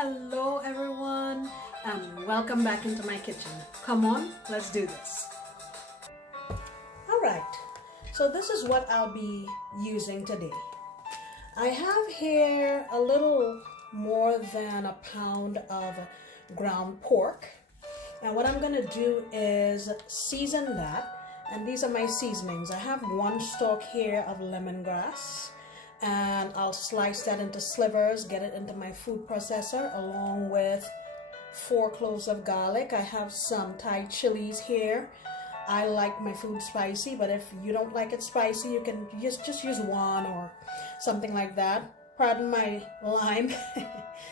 Hello everyone and welcome back into my kitchen. Come on, let's do this. Alright, so this is what I'll be using today. I have here a little more than a pound of ground pork, and what I'm going to do is season that, and these are my seasonings. I have 1 stalk here of lemongrass, and I'll slice that into slivers, get it into my food processor along with 4 cloves of garlic. I have some Thai chilies here. I like my food spicy, but if you don't like it spicy, you can just use 1 or something like that. Pardon my lime.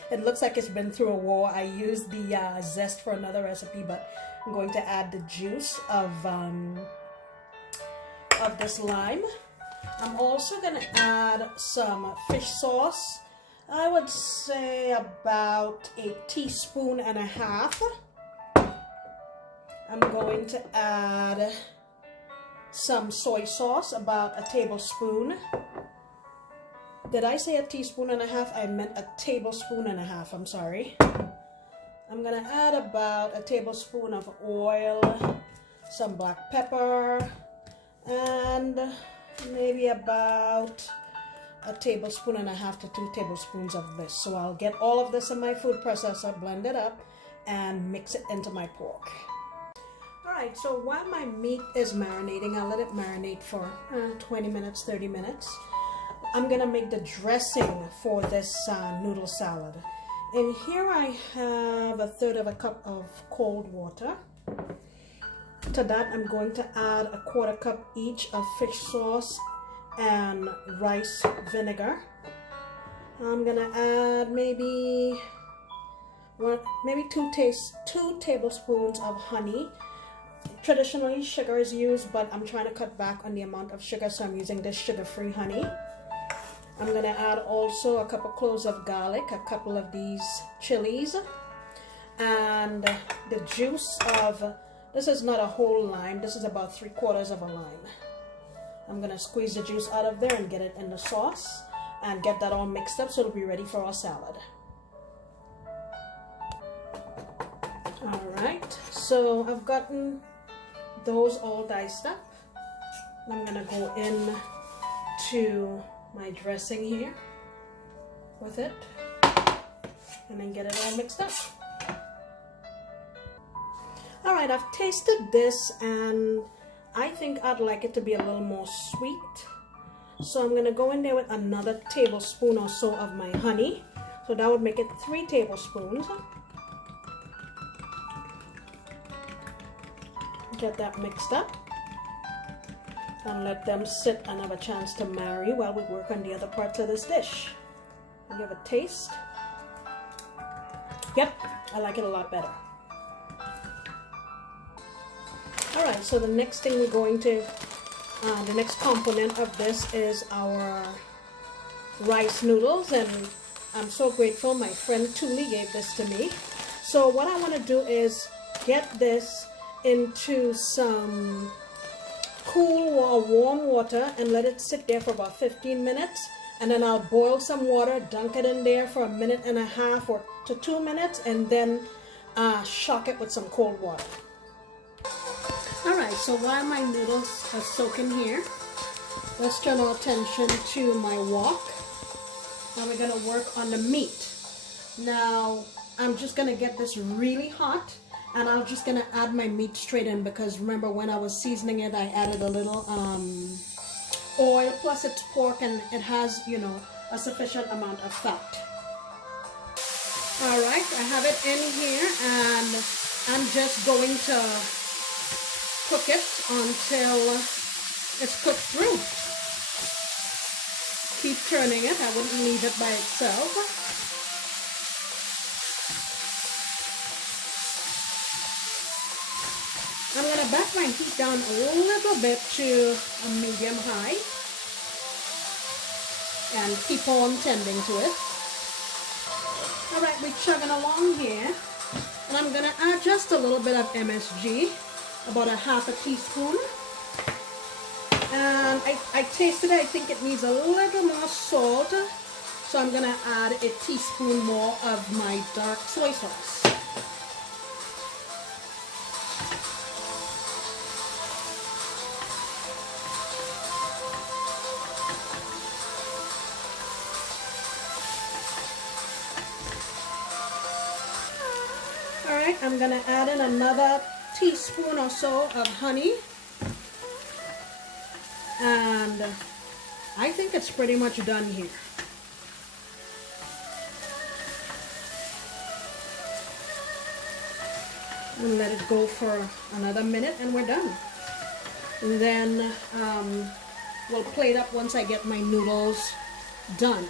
It looks like it's been through a war. I used the zest for another recipe, but I'm going to add the juice of this lime. I'm also going to add some fish sauce. I would say about 1.5 teaspoons. I'm going to add some soy sauce, about 1 tablespoon. Did I say 1.5 teaspoons? I meant 1.5 tablespoons. I'm sorry. I'm going to add about 1 tablespoon of oil, some black pepper, and maybe about 1.5 tablespoons to 2 tablespoons of this. So I'll get all of this in my food processor, blend it up, and mix it into my pork. Alright, so while my meat is marinating, I'll let it marinate for 20 minutes, 30 minutes. I'm going to make the dressing for this noodle salad. And here I have 1/3 cup of cold water. To that, I'm going to add 1/4 cup each of fish sauce and rice vinegar. I'm gonna add maybe 2 tablespoons of honey. Traditionally, sugar is used, but I'm trying to cut back on the amount of sugar, so I'm using this sugar-free honey. I'm gonna add also a couple cloves of garlic, a couple of these chilies, and the juice of, this is not a whole lime, this is about 3/4 of a lime. I'm going to squeeze the juice out of there and get it in the sauce and get that all mixed up so it'll be ready for our salad. Alright, so I've gotten those all diced up. I'm going to go in to my dressing here with it and then get it all mixed up. Alright, I've tasted this and I think I'd like it to be a little more sweet. So I'm going to go in there with another tablespoon or so of my honey. So that would make it 3 tablespoons. Get that mixed up. And let them sit and have a chance to marry while we work on the other parts of this dish. Give a taste. Yep, I like it a lot better. Alright, so the next thing we're going to, the next component of this is our rice noodles, and I'm so grateful my friend Tuli gave this to me. So what I want to do is get this into some cool or warm water and let it sit there for about 15 minutes, and then I'll boil some water, dunk it in there for 1.5 minutes or to 2 minutes, and then shock it with some cold water. Alright, so while my noodles are soaking here, let's turn our attention to my wok. Now we're going to work on the meat. Now, I'm just going to get this really hot, and I'm just going to add my meat straight in, because remember when I was seasoning it, I added a little oil, plus it's pork and it has, you know, a sufficient amount of fat. Alright, I have it in here, and I'm just going to cook it until it's cooked through. Keep turning it. I wouldn't leave it by itself. I'm going to back my heat down a little bit to a medium high and keep on tending to it. Alright, we're chugging along here, and I'm going to add just a little bit of MSG. About 1/2 teaspoon, and I tasted it. I think it needs a little more salt, So I'm gonna add a teaspoon more of my dark soy sauce. Alright, I'm gonna add in another teaspoon or so of honey. And I think it's pretty much done here. And let it go for another minute and we're done. And then we'll plate up once I get my noodles done.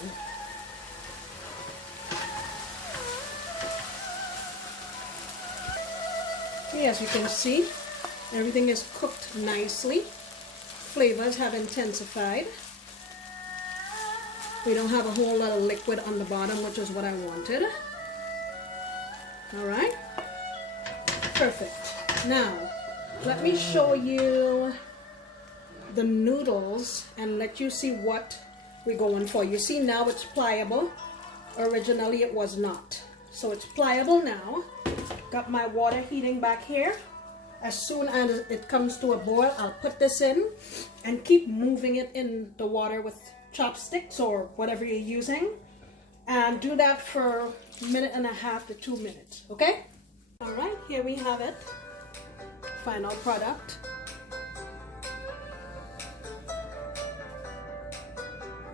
Okay, as you can see, everything is cooked nicely. Flavors have intensified. We don't have a whole lot of liquid on the bottom, which is what I wanted. Alright, perfect. Now, let me show you the noodles and let you see what we're going for. You see now it's pliable. Originally it was not. So it's pliable now. Got my water heating back here. As soon as it comes to a boil, I'll put this in and keep moving it in the water with chopsticks or whatever you're using. And do that for a minute and a half to 2 minutes, okay? All right, here we have it. Final product.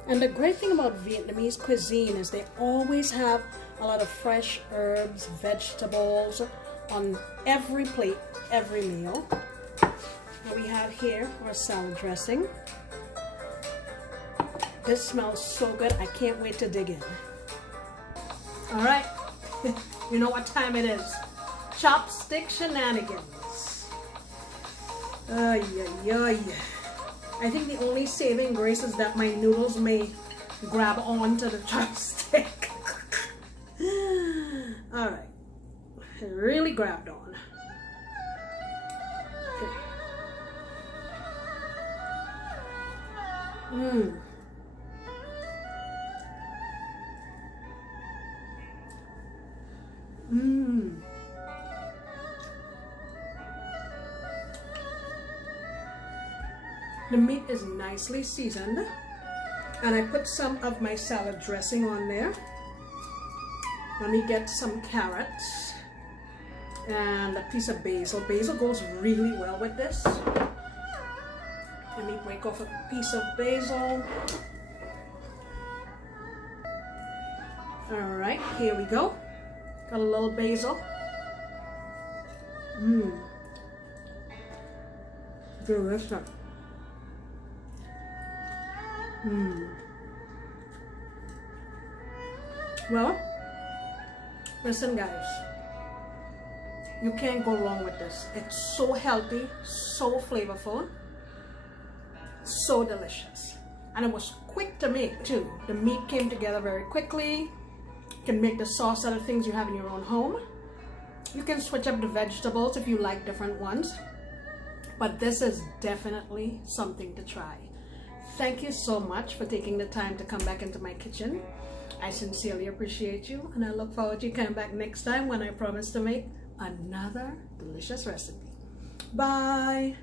And the great thing about Vietnamese cuisine is they always have a lot of fresh herbs, vegetables on every plate, every meal. Now we have here our salad dressing. This smells so good, I can't wait to dig in. All right, you know what time it is. Chopstick shenanigans. Ay, ay, ay. I think the only saving grace is that my noodles may grab onto the chopstick. All right, it really grabbed on. Okay. The meat is nicely seasoned, and I put some of my salad dressing on there. Let me get some carrots and a piece of basil. Basil goes really well with this. Let me break off a piece of basil. All right, here we go. Got a little basil. Delicious. Well, listen guys, you can't go wrong with this. It's so healthy, so flavorful, so delicious. And it was quick to make too. The meat came together very quickly. You can make the sauce out of things you have in your own home. You can switch up the vegetables if you like different ones. But this is definitely something to try. Thank you so much for taking the time to come back into my kitchen. I sincerely appreciate you, and I look forward to you coming back next time when I promise to make another delicious recipe. Bye!